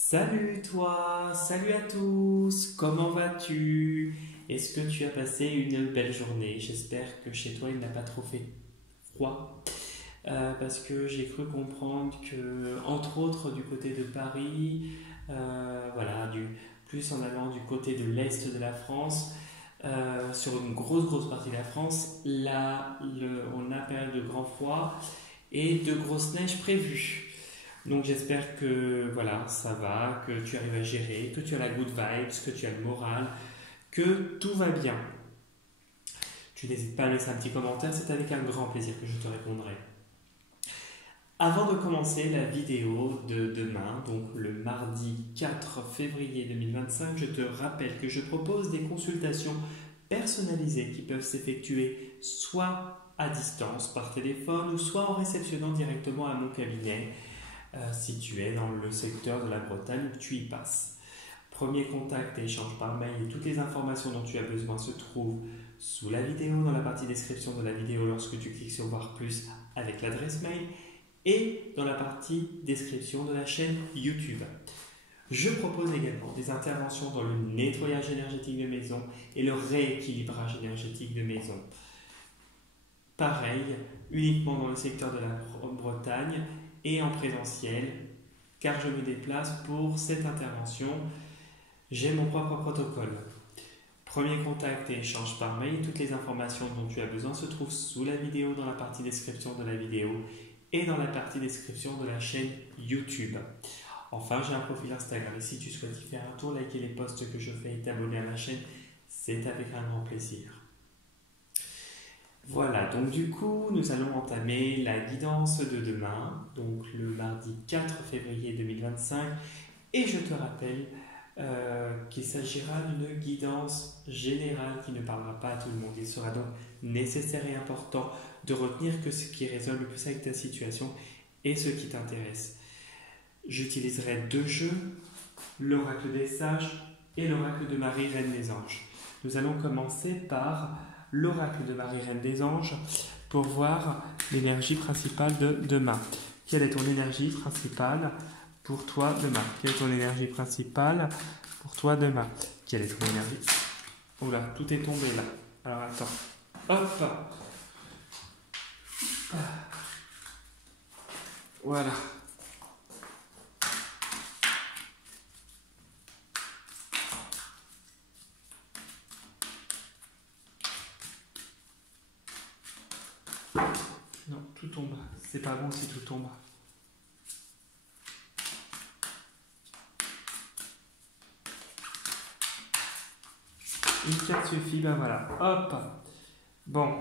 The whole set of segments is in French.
Salut toi, salut à tous, comment vas-tu? Est-ce que tu as passé une belle journée? J'espère que chez toi il n'a pas trop fait froid. Parce que j'ai cru comprendre que, entre autres du côté de Paris, voilà, plus en allant du côté de l'est de la France, sur une grosse partie de la France, là, on a période de grand froid et de grosses neiges prévues. Donc j'espère que voilà, ça va, que tu arrives à gérer, que tu as la good vibes, que tu as le moral, que tout va bien. Tu n'hésites pas à laisser un petit commentaire, c'est avec un grand plaisir que je te répondrai. Avant de commencer la vidéo de demain, donc le mardi 4 février 2025, je te rappelle que je propose des consultations personnalisées qui peuvent s'effectuer soit à distance par téléphone ou soit en réceptionnant directement à mon cabinet si tu es dans le secteur de la Bretagne où tu y passes. Premier contact et échange par mail et toutes les informations dont tu as besoin se trouvent sous la vidéo, dans la partie description de la vidéo lorsque tu cliques sur voir plus avec l'adresse mail et dans la partie description de la chaîne YouTube. Je propose également des interventions dans le nettoyage énergétique de maison et le rééquilibrage énergétique de maison. Pareil, uniquement dans le secteur de la Bretagne et en présentiel, car je me déplace pour cette intervention. J'ai mon propre protocole. Premier contact et échange par mail. Toutes les informations dont tu as besoin se trouvent sous la vidéo, dans la partie description de la vidéo et dans la partie description de la chaîne YouTube. Enfin, j'ai un profil Instagram et si tu souhaites y faire un tour, liker les posts que je fais et t'abonner à ma chaîne, c'est avec un grand plaisir. Voilà, donc du coup, nous allons entamer la guidance de demain, donc le mardi 4 février 2025, et je te rappelle qu'il s'agira d'une guidance générale qui ne parlera pas à tout le monde. Il sera donc nécessaire et important de retenir que ce qui résonne le plus avec ta situation est ce qui t'intéresse. J'utiliserai deux jeux, l'oracle des sages et l'oracle de Marie, reine des anges. Nous allons commencer par l'oracle de Marie, reine des anges, pour voir l'énergie principale de demain. Quelle est ton énergie principale pour toi demain? Quelle est ton énergie principale pour toi demain? Quelle est ton énergie? Oula, tout est tombé là. Alors attends. Hop. Voilà. Non, tout tombe. C'est pas bon si tout tombe. Une carte suffit, ben voilà. Hop. Bon.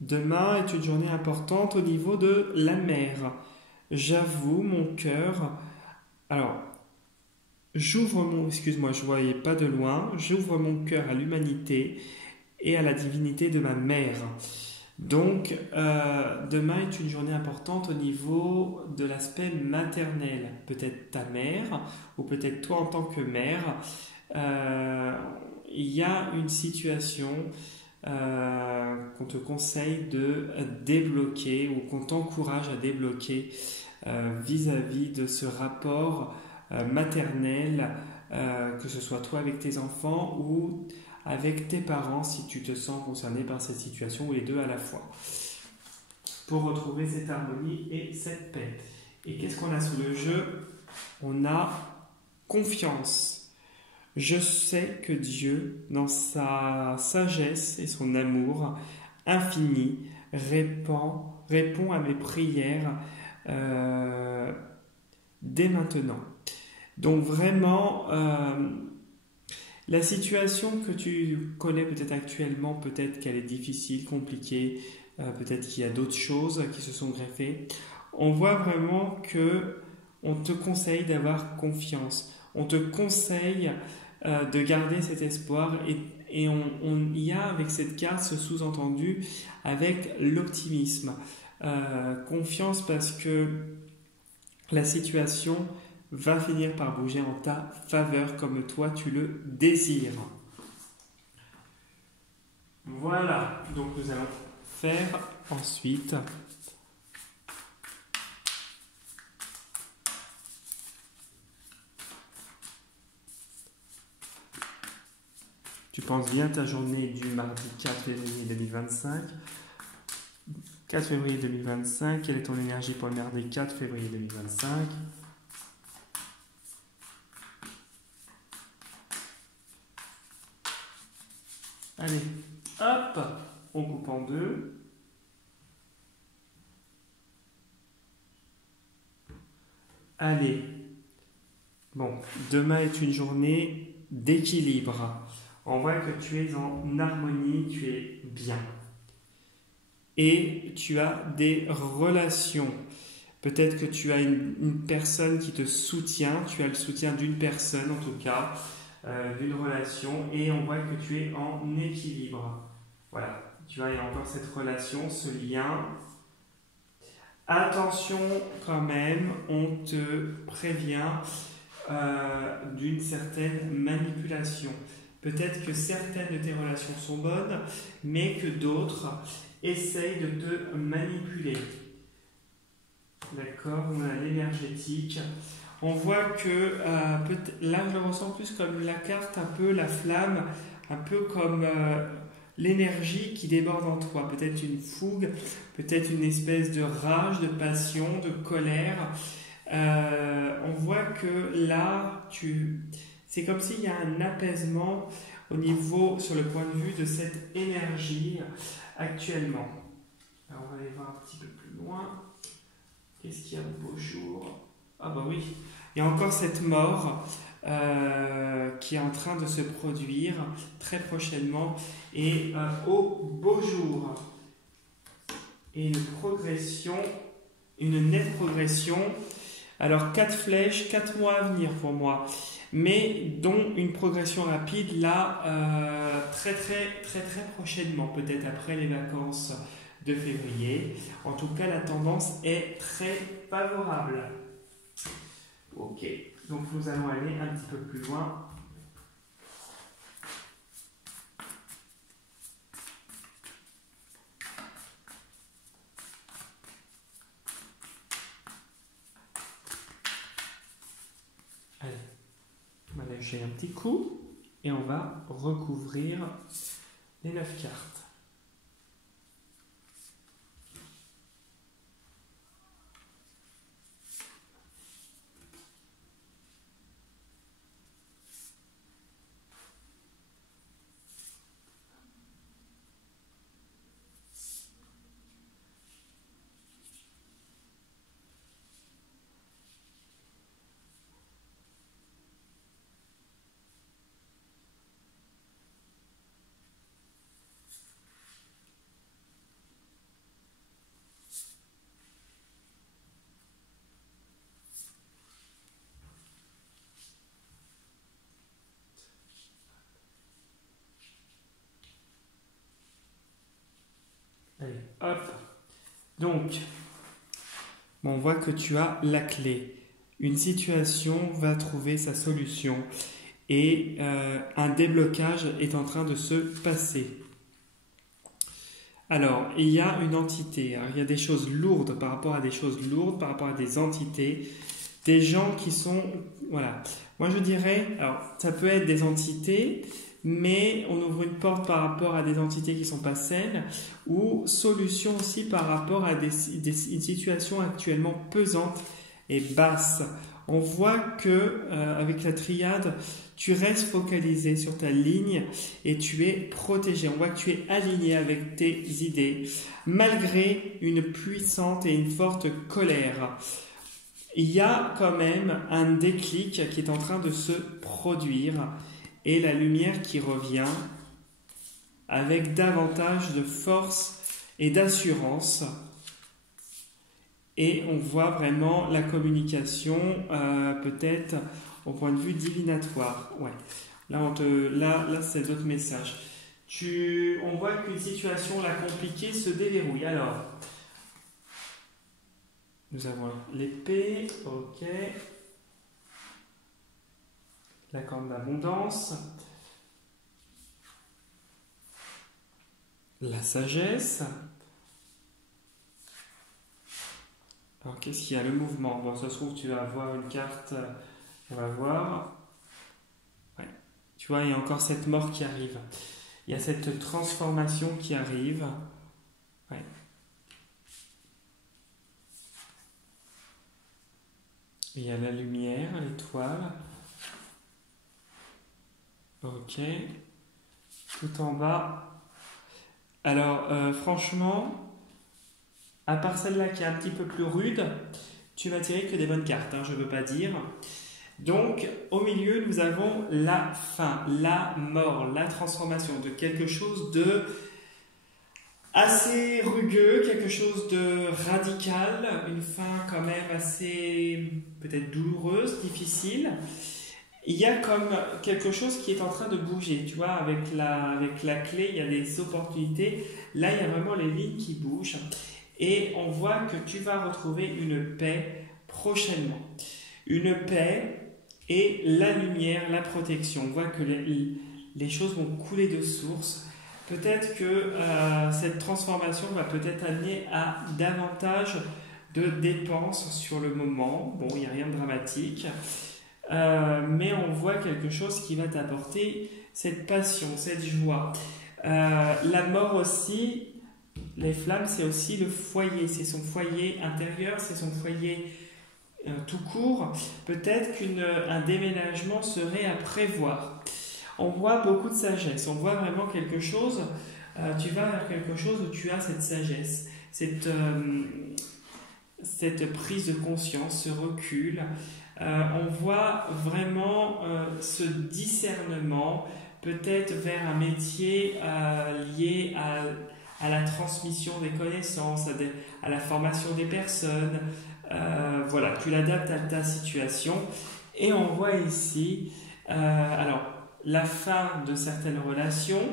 Demain est une journée importante au niveau de la mer. J'avoue, mon cœur. Alors, excuse-moi, je voyais pas de loin. J'ouvre mon cœur à l'humanité et à la divinité de ma mère. Donc, demain est une journée importante au niveau de l'aspect maternel. Peut-être ta mère, ou peut-être toi en tant que mère. Il y a une situation qu'on te conseille de débloquer ou qu'on t'encourage à débloquer vis-à-vis de ce rapport maternel, que ce soit toi avec tes enfants ou avec tes parents si tu te sens concerné par cette situation ou les deux à la fois, pour retrouver cette harmonie et cette paix. Et qu'est-ce qu'on a sous le jeu? On a confiance. Je sais que Dieu, dans sa sagesse et son amour infini, répond à mes prières dès maintenant. Donc vraiment, la situation que tu connais peut-être actuellement, peut-être qu'elle est difficile, compliquée, peut-être qu'il y a d'autres choses qui se sont greffées. On voit vraiment que on te conseille d'avoir confiance. On te conseille de garder cet espoir et on y a avec cette carte ce sous-entendu avec l'optimisme. Confiance parce que la situation va finir par bouger en ta faveur comme toi tu le désires. Voilà, donc nous allons faire ensuite Tu penses bien ta journée du mardi 4 février 2025. 4 février 2025, quelle est ton énergie pour le mardi 4 février 2025? Allez, hop, on coupe en deux. Allez, bon, demain est une journée d'équilibre. On voit que tu es en harmonie, tu es bien. Et tu as des relations. Peut-être que tu as une personne qui te soutient, tu as le soutien d'une personne en tout cas, d'une relation, et on voit que tu es en équilibre. Voilà, tu vois, il y a encore cette relation, ce lien. Attention quand même, on te prévient d'une certaine manipulation. Peut-être que certaines de tes relations sont bonnes, mais que d'autres essayent de te manipuler. D'accord, on a l'énergétique. On voit que là, je le ressens plus comme la carte, un peu la flamme, un peu comme l'énergie qui déborde en toi. Peut-être une fougue, peut-être une espèce de rage, de passion, de colère. On voit que là, c'est comme s'il y a un apaisement au niveau, sur le point de vue de cette énergie actuellement. Alors, on va aller voir un petit peu plus loin. Qu'est-ce qu'il y a de beau jour? Ah bah oui, il y a encore cette mort qui est en train de se produire très prochainement et au beau jour. Et une progression, une nette progression. Alors 4 flèches, 4 mois à venir pour moi, mais dont une progression rapide là très prochainement, peut-être après les vacances de février. En tout cas, la tendance est très favorable. Ok, donc nous allons aller un petit peu plus loin. Allez, on va lâcher un petit coup et on va recouvrir les 9 cartes. Allez, hop. Donc, on voit que tu as la clé. Une situation va trouver sa solution et un déblocage est en train de se passer. Alors, il y a une entité. Alors, il y a des choses lourdes par rapport à des choses lourdes, par rapport à des entités, des gens qui sont... Voilà. Moi, je dirais... Alors, ça peut être des entités, mais on ouvre une porte par rapport à des entités qui ne sont pas saines, ou solution aussi par rapport à une situation actuellement pesante et basse. On voit que avec la triade, tu restes focalisé sur ta ligne et tu es protégé. On voit que tu es aligné avec tes idées, malgré une puissante et une forte colère. Il y a quand même un déclic qui est en train de se produire et la lumière qui revient avec davantage de force et d'assurance. Et on voit vraiment la communication peut-être au point de vue divinatoire. Ouais. Là c'est d'autres messages. On voit qu'une situation la compliquée se déverrouille. Alors, nous avons l'épée, ok. La corne d'abondance. La sagesse. Alors, qu'est-ce qu'il y a? Le mouvement. Bon, ça se trouve, tu vas avoir une carte. On va voir. Ouais. Tu vois, il y a encore cette mort qui arrive. Il y a cette transformation qui arrive. Ouais. Il y a la lumière, l'étoile. Ok. Tout en bas. Alors, franchement, à part celle-là qui est un petit peu plus rude, tu vas tirer que des bonnes cartes, hein, je ne veux pas dire. Donc, au milieu, nous avons la fin, la mort, la transformation de quelque chose de assez rugueux, quelque chose de radical, une fin quand même assez peut-être douloureuse, difficile. Il y a comme quelque chose qui est en train de bouger, tu vois, avec la clé, il y a des opportunités. Là, il y a vraiment les lignes qui bougent et on voit que tu vas retrouver une paix prochainement. Une paix et la lumière, la protection. On voit que les choses vont couler de source. Peut-être que cette transformation va peut-être amener à davantage de dépenses sur le moment. Bon, il n'y a rien de dramatique. Mais on voit quelque chose qui va t'apporter cette passion, cette joie. La mort aussi, les flammes, c'est aussi le foyer. C'est son foyer intérieur, c'est son foyer tout court. Peut-être qu'un déménagement serait à prévoir. On voit beaucoup de sagesse, on voit vraiment quelque chose, tu vas vers quelque chose où tu as cette sagesse, cette prise de conscience, ce recul. On voit vraiment ce discernement, peut-être vers un métier lié à la transmission des connaissances, à la formation des personnes. Voilà, tu l'adaptes à ta situation. Et on voit ici, la fin de certaines relations,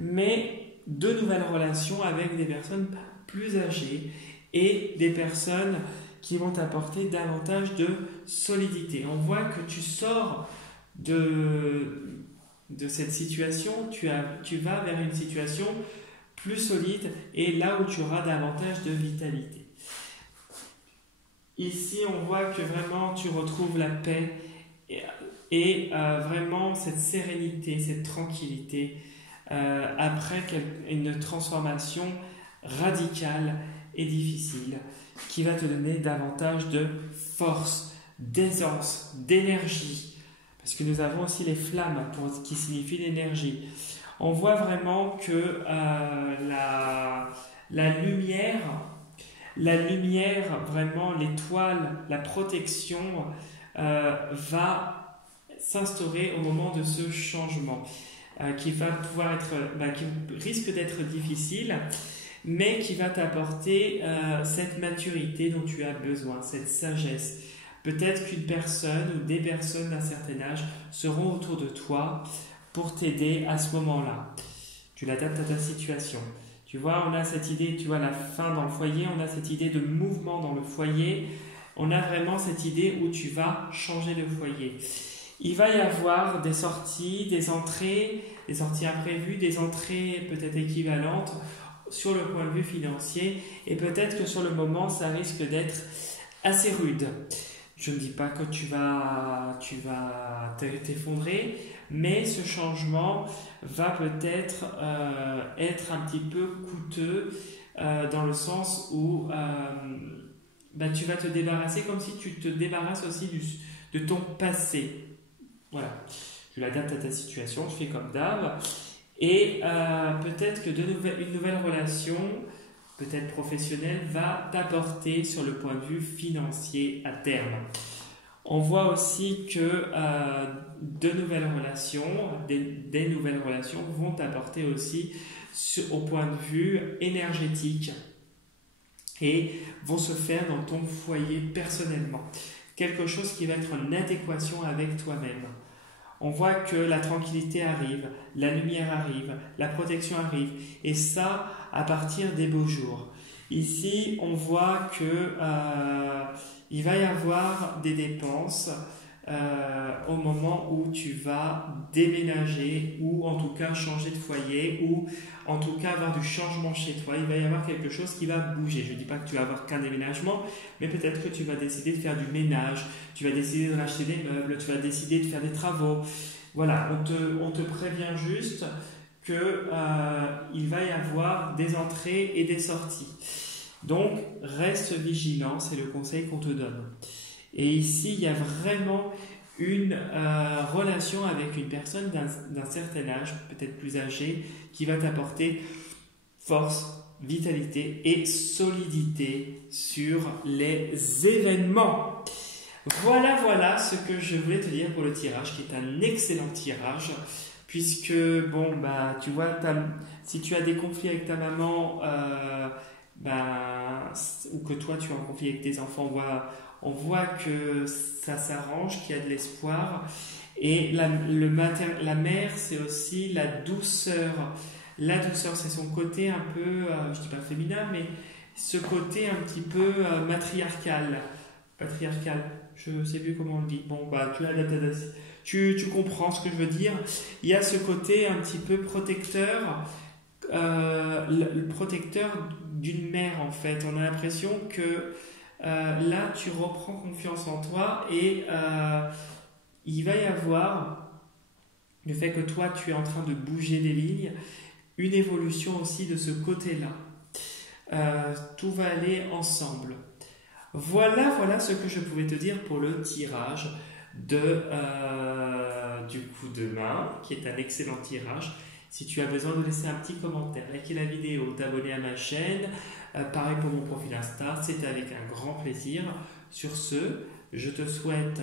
mais de nouvelles relations avec des personnes plus âgées et des personnes qui vont t'apporter davantage de solidité. On voit que tu sors de cette situation, tu vas vers une situation plus solide et là où tu auras davantage de vitalité. Ici, on voit que vraiment tu retrouves la paix et vraiment cette sérénité, cette tranquillité après une transformation radicale et difficile qui va te donner davantage de force, d'aisance, d'énergie. Parce que nous avons aussi les flammes qui signifient l'énergie. On voit vraiment que la lumière, vraiment l'étoile, la protection va s'instaurer au moment de ce changement qui va pouvoir qui risque d'être difficile, mais qui va t'apporter cette maturité dont tu as besoin, cette sagesse. Peut-être qu'une personne ou des personnes d'un certain âge seront autour de toi pour t'aider à ce moment-là. Tu l'adaptes à ta situation. Tu vois, on a cette idée, tu vois, la fin dans le foyer, on a cette idée de mouvement dans le foyer, on a vraiment cette idée où tu vas changer de foyer. Il va y avoir des sorties, des sorties imprévues, des entrées peut-être équivalentes sur le point de vue financier, et peut-être que sur le moment, ça risque d'être assez rude. Je ne dis pas que tu vas t'effondrer, mais ce changement va peut-être être un petit peu coûteux dans le sens où tu vas te débarrasser comme si tu te débarrasses aussi de ton passé. Voilà, je l'adapte à ta situation, je fais comme d'hab. Et peut-être que une nouvelle relation, peut-être professionnelle, va t'apporter sur le point de vue financier à terme. On voit aussi que des nouvelles relations vont t'apporter aussi au point de vue énergétique et vont se faire dans ton foyer personnellement. Quelque chose qui va être en adéquation avec toi-même. On voit que la tranquillité arrive, la lumière arrive, la protection arrive, et ça à partir des beaux jours. Ici, on voit que il va y avoir des dépenses au moment où tu vas déménager ou en tout cas changer de foyer ou en tout cas avoir du changement chez toi. Il va y avoir quelque chose qui va bouger. Je ne dis pas que tu vas avoir qu'un déménagement, mais peut-être que tu vas décider de faire du ménage, tu vas décider de racheter des meubles, tu vas décider de faire des travaux. Voilà, on te prévient juste que il va y avoir des entrées et des sorties. Donc, reste vigilant, c'est le conseil qu'on te donne. Et ici, il y a vraiment une relation avec une personne d'un certain âge, peut-être plus âgée, qui va t'apporter force, vitalité et solidité sur les événements. Voilà ce que je voulais te dire pour le tirage, qui est un excellent tirage, puisque, bon, bah, tu vois, si tu as des conflits avec ta maman, ou que toi tu es en conflit avec tes enfants, on voit que ça s'arrange, qu'il y a de l'espoir. Et la mère, c'est aussi la douceur. La douceur, c'est son côté un peu, je dis pas féminin, mais ce côté un petit peu matriarcal. Patriarcal, je sais plus comment on le dit. Bon, bah, tu comprends ce que je veux dire. Il y a ce côté un petit peu protecteur, le protecteur d'une mère en fait. On a l'impression que là, tu reprends confiance en toi et il va y avoir le fait que toi, tu es en train de bouger des lignes, une évolution aussi de ce côté-là. Tout va aller ensemble. Voilà ce que je pouvais te dire pour le tirage du coup demain, qui est un excellent tirage. Si tu as besoin de laisser un petit commentaire, liker la vidéo, t'abonner à ma chaîne, pareil pour mon profil Insta, c'est avec un grand plaisir. Sur ce, je te souhaite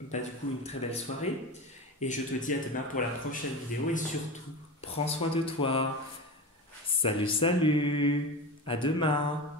du coup une très belle soirée et je te dis à demain pour la prochaine vidéo et surtout, prends soin de toi. Salut, à demain.